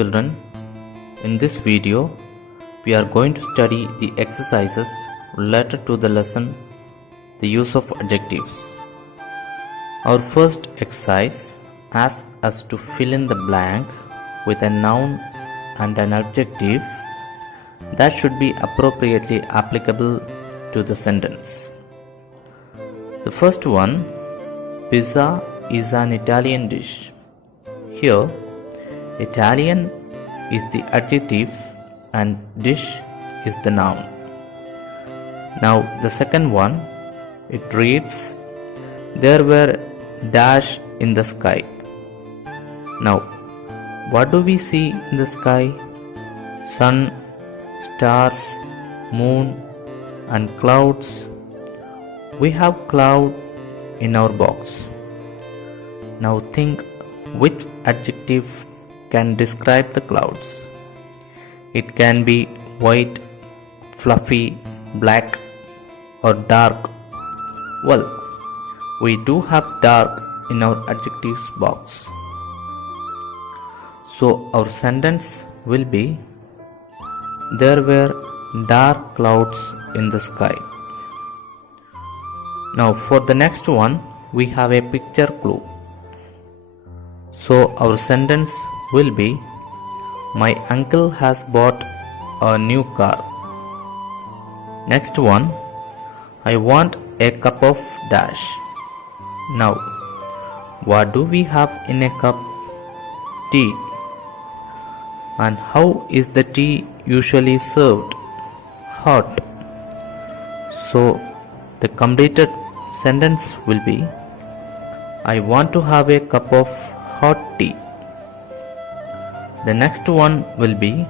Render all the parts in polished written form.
children, in this video we are going to study the exercises related to the lesson the use of adjectives. Our first exercise asks us to fill in the blank with a noun and an adjective that should be appropriately applicable to the sentence. The first one, pizza is an Italian dish. Here, Italian is the adjective and dish is the noun. Now the second one, it reads, there were dash in the sky. Now, what do we see in the sky? Sun, stars, moon and clouds. We have cloud in our box. Now think which adjective can describe the clouds. It can be white, fluffy, black or dark. Well, we do have dark in our adjectives box. So our sentence will be, there were dark clouds in the sky. Now for the next one, we have a picture clue. So our sentence will be, my uncle has bought a new car. Next one, I want a cup of dash. Now, what do we have in a cup? Tea. And how is the tea usually served? Hot. So the completed sentence will be, I want to have a cup of hot tea. The next one will be,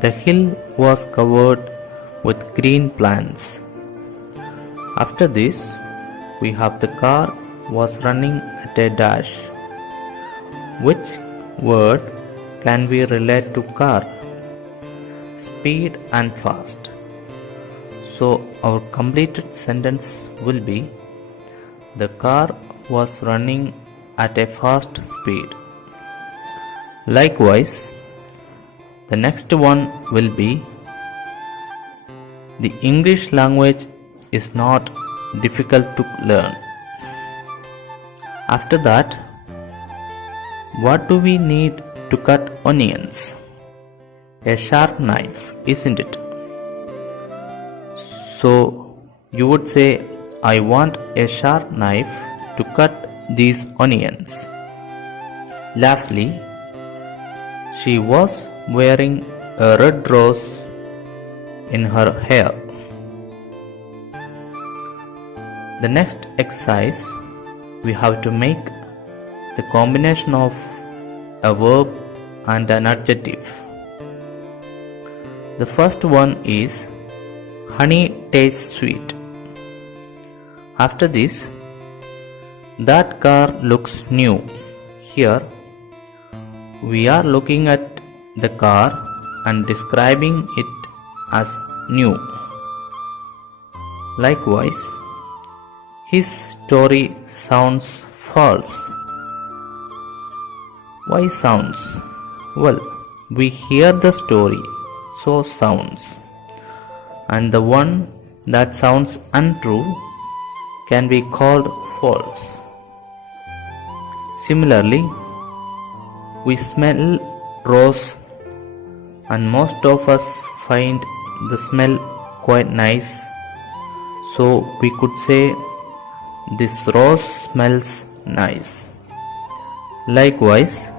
the hill was covered with green plants. After this, we have the car was running at a dash. Which word can we relate to car? Speed and fast. So our completed sentence will be, the car was running at a fast speed. Likewise, the next one will be, the English language is not difficult to learn. After that, what do we need to cut onions? A sharp knife, isn't it? So you would say, I want a sharp knife to cut these onions. Lastly, she was wearing a red rose in her hair. The next exercise, we have to make the combination of a verb and an adjective. The first one is, honey tastes sweet. After this, that car looks new. Here, we are looking at the car and describing it as new. Likewise, his story sounds false. Why sounds? Well, we hear the story, so sounds. And the one that sounds untrue can be called false. Similarly, we smell rose and most of us find the smell quite nice. So we could say, this rose smells nice. Likewise,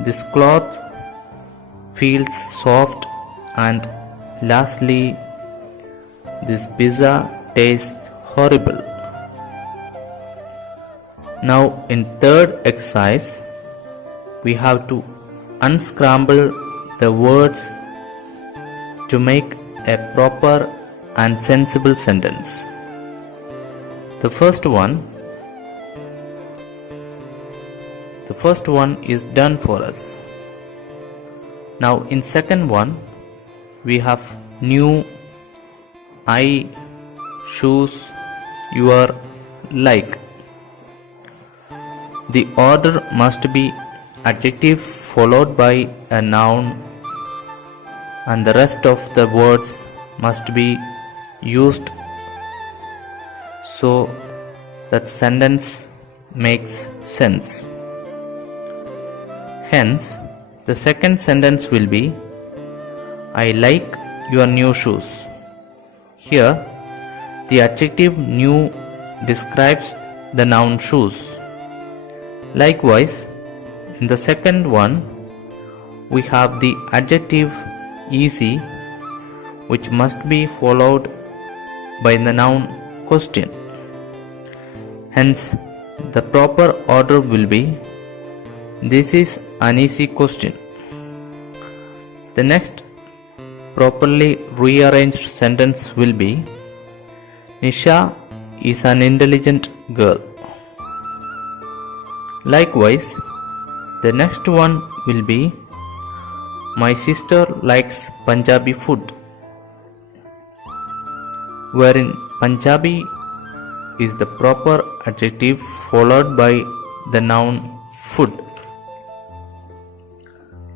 this cloth feels soft, and lastly, this pizza tastes horrible. Now in third exercise, we have to unscramble the words to make a proper and sensible sentence. The first one is done for us. Now in second one, we have new, I, shoes, your, like. The order must be adjective followed by a noun, and the rest of the words must be used so that sentence makes sense. Hence, the second sentence will be, I like your new shoes. Here, the adjective new describes the noun shoes. Likewise, in the second one, we have the adjective easy, which must be followed by the noun question. Hence, the proper order will be, this is an easy question. The next properly rearranged sentence will be, Nisha is an intelligent girl. Likewise, the next one will be, my sister likes Punjabi food, wherein Punjabi is the proper adjective followed by the noun food.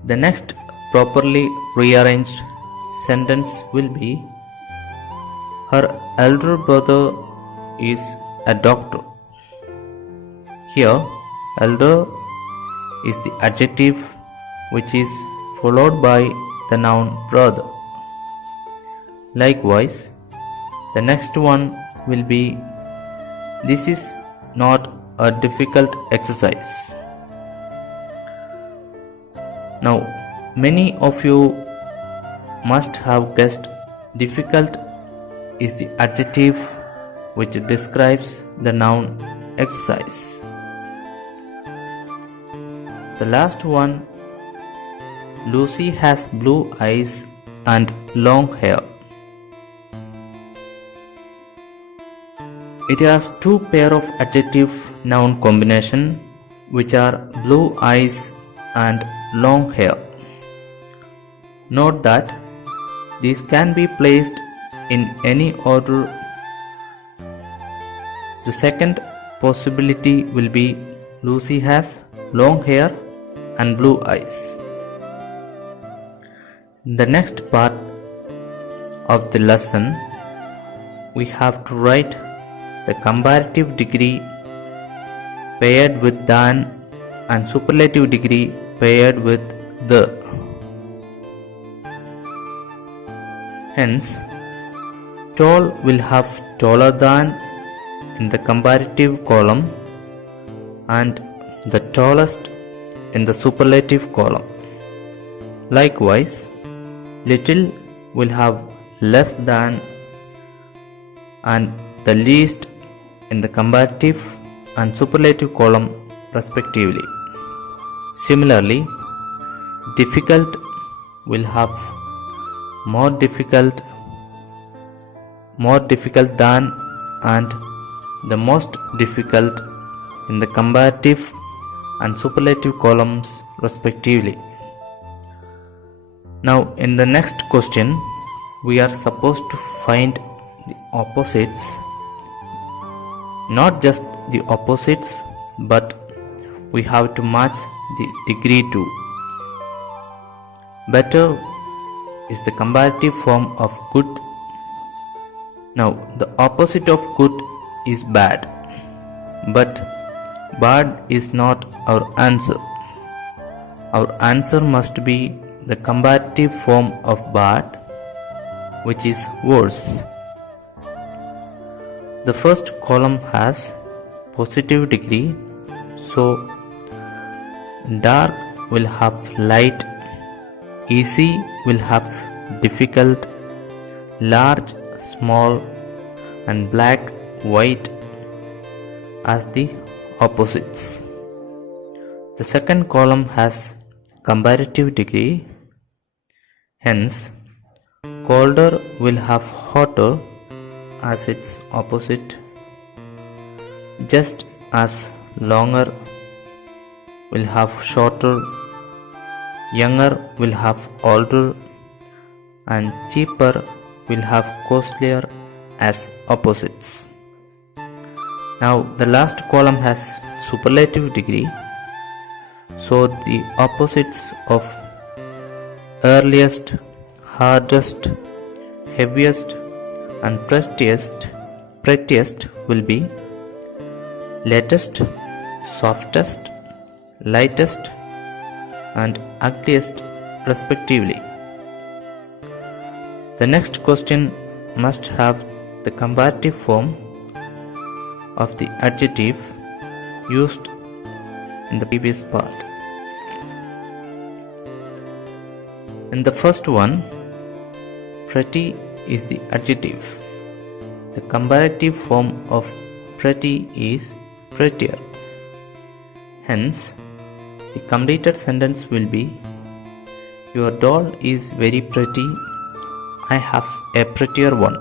The next properly rearranged sentence will be, her elder brother is a doctor. Here, elder is the adjective which is followed by the noun brother. Likewise, the next one will be, this is not a difficult exercise. Now, many of you must have guessed difficult is the adjective which describes the noun exercise. The last one, Lucy has blue eyes and long hair. It has two pair of adjective noun combination which are blue eyes and long hair. Note that these can be placed in any order. The second possibility will be, Lucy has long hair and blue eyes. In the next part of the lesson, we have to write the comparative degree paired with than and superlative degree paired with the. Hence, tall will have taller than in the comparative column and the tallest in the superlative column. Likewise, little will have less than and the least in the comparative and superlative column respectively. Similarly, difficult will have more difficult than and the most difficult in the comparative and superlative columns respectively. Now, in the next question, we are supposed to find the opposites, not just the opposites, but we have to match the degree too. Better is the comparative form of good. Now, the opposite of good is bad, but bad is not our answer. Our answer must be the comparative form of bad, which is worse. The first column has positive degree, so dark will have light, easy will have difficult, large, small, and black, white as the opposites. The second column has comparative degree, hence colder will have hotter as its opposite, just as longer will have shorter, younger will have older, and cheaper will have costlier as opposites. Now, the last column has superlative degree, So the opposites of earliest, hardest, heaviest and prettiest will be latest, softest, lightest and ugliest respectively. The next question must have the comparative form of the adjective used in the previous part. In the first one, pretty is the adjective. The comparative form of pretty is prettier. Hence, the completed sentence will be, your doll is very pretty, I have a prettier one.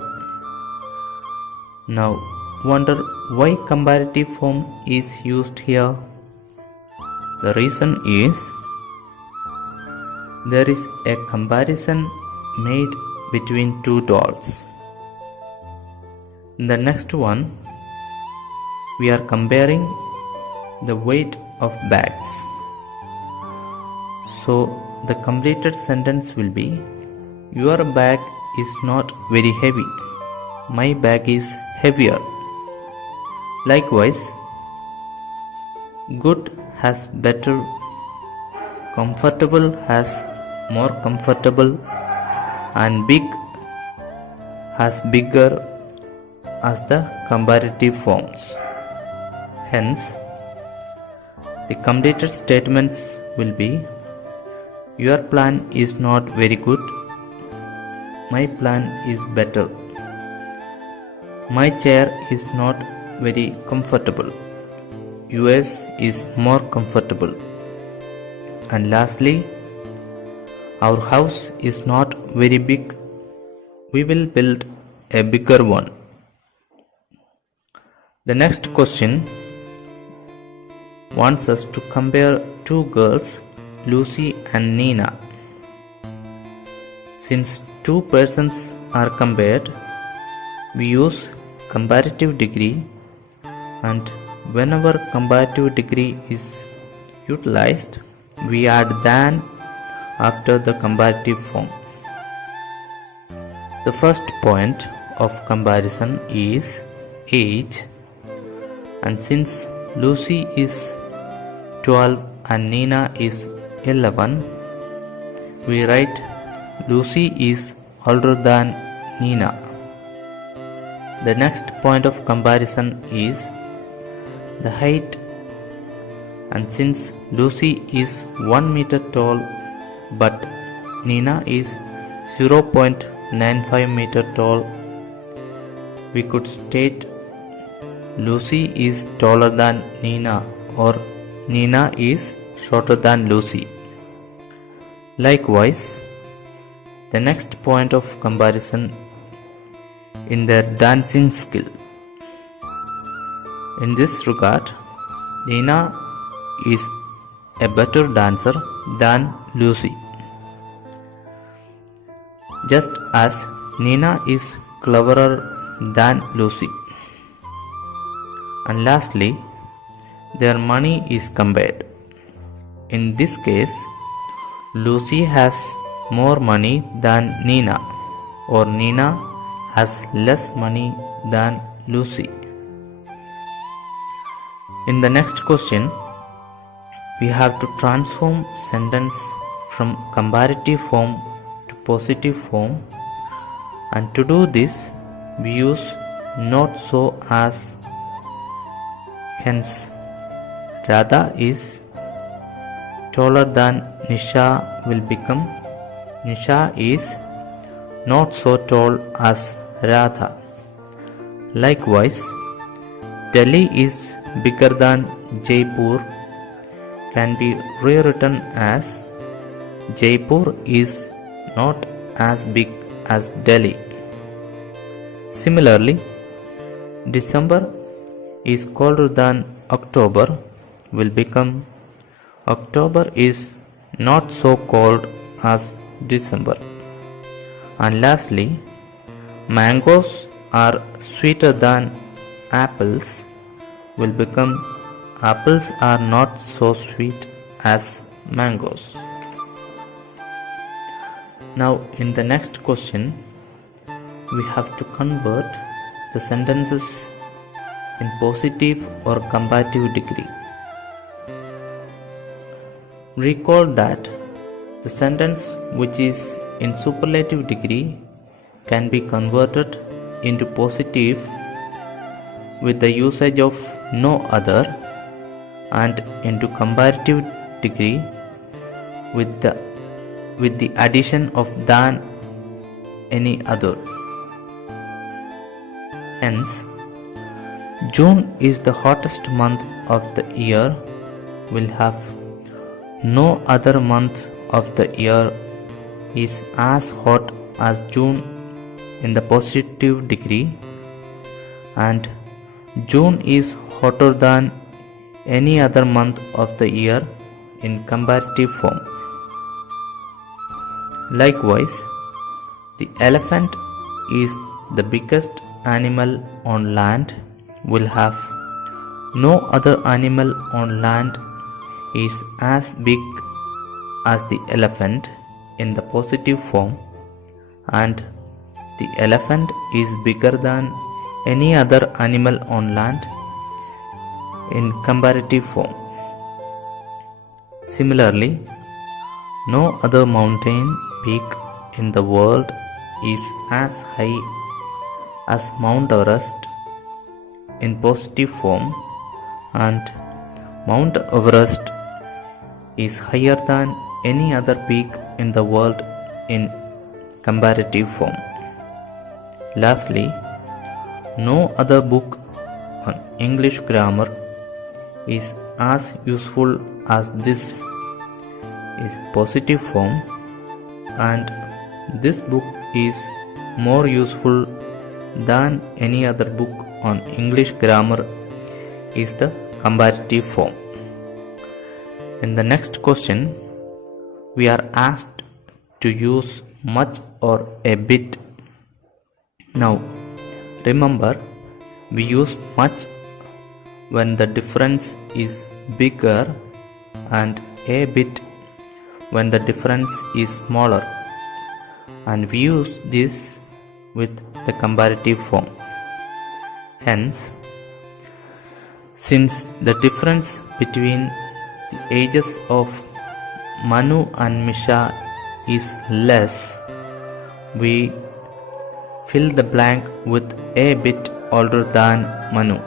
Now, wonder why comparative form is used here? The reason is, there is a comparison made between two dolls. In the next one, we are comparing the weight of bags. So the completed sentence will be, your bag is not very heavy, my bag is heavier. Likewise, good has better, comfortable has more comfortable, and big has bigger as the comparative forms. Hence, the completed statements will be, your plan is not very good, my plan is better. My chair is not very comfortable, yours is more comfortable. And lastly, our house is not very big, we will build a bigger one. The next question wants us to compare two girls, Lucy and Nina. Since two persons are compared, we use comparative degree, and whenever comparative degree is utilized, we add than after the comparative form. The first point of comparison is age, and since Lucy is 12 and Nina is 11, we write Lucy is older than Nina. The next point of comparison is the height, and since Lucy is 1 meter tall but Nina is 0.95 meter tall, we could state Lucy is taller than Nina, or Nina is shorter than Lucy. Likewise, the next point of comparison in their dancing skill. In this regard, Nina is a better dancer than Lucy, just as Nina is cleverer than Lucy. And lastly, their money is compared. In this case, Lucy has more money than Nina, or Nina has less money than Lucy. In the next question, we have to transform sentence from comparative form to positive form, and to do this, we use not so as. Hence, Radha is taller than Nisha will become Nisha is not so tall as Radha. Likewise, Delhi is bigger than Jaipur can be rewritten as Jaipur is not as big as Delhi. Similarly, December is colder than October will become October is not so cold as December. And lastly, mangoes are sweeter than apples will become apples are not so sweet as mangoes. Now in the next question, we have to convert the sentences in positive or comparative degree. Recall that the sentence which is in superlative degree can be converted into positive with the usage of no other, and into comparative degree with the addition of than any other. Hence, June is the hottest month of the year will have no other month of the year is as hot as June in the positive degree, and June is hotter than any other month of the year in comparative form. Likewise, the elephant is the biggest animal on land will have no other animal on land is as big as the elephant in the positive form, and the elephant is bigger than any other animal on land in comparative form. Similarly, no other mountain peak in the world is as high as Mount Everest in positive form, and Mount Everest is higher than any other peak in the world in comparative form. Lastly, no other book on English grammar is as useful as this is positive form, and this book is more useful than any other book on English grammar is the comparative form. In the next question, we are asked to use much or a bit. Now, remember, we use much when the difference is bigger and a bit when the difference is smaller, and we use this with the comparative form. Hence, since the difference between the ages of Manu and Misha is less, we fill the blank with a bit older than Manu.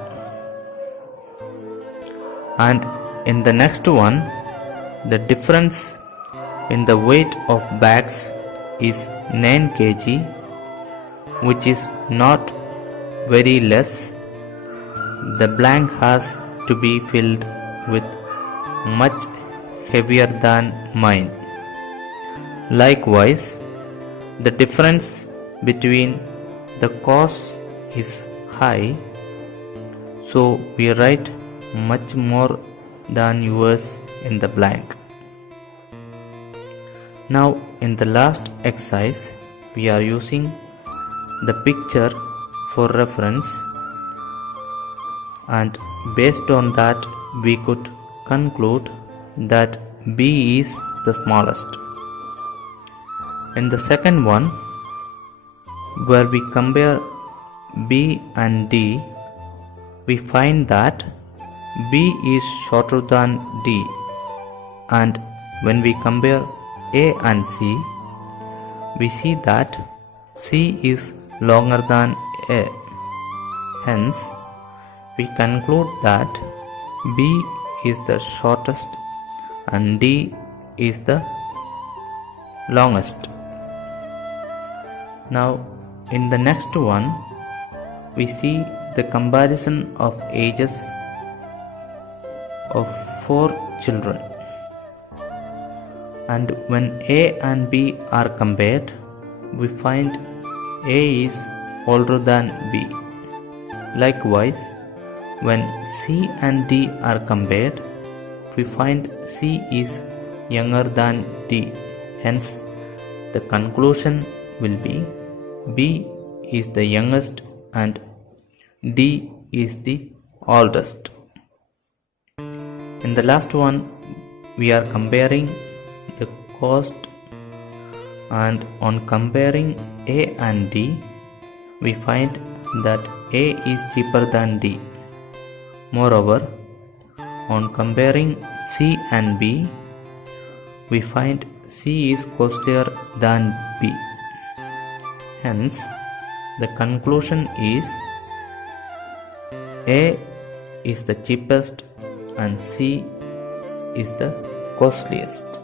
And in the next one, the difference in the weight of bags is 9 kg, which is not very less. The blank has to be filled with much heavier than mine. Likewise, the difference between the cost is high, so we write much more than yours in the blank. Now in the last exercise, we are using the picture for reference, and based on that we could conclude that B is the smallest. In the second one, where we compare B and D, we find that B is shorter than D, and when we compare A and C, we see that C is longer than A. Hence, we conclude that B is the shortest and D is the longest. Now, in the next one, we see the comparison of ages of 4 children. And when A and B are compared, we find A is older than B. Likewise, when C and D are compared, we find C is younger than D. Hence, the conclusion will be B is the youngest and D is the oldest. In the last one, we are comparing the cost, and on comparing A and D, we find that A is cheaper than D. Moreover, on comparing C and B, we find C is costlier than B. Hence, the conclusion is A is the cheapest and C is the costliest.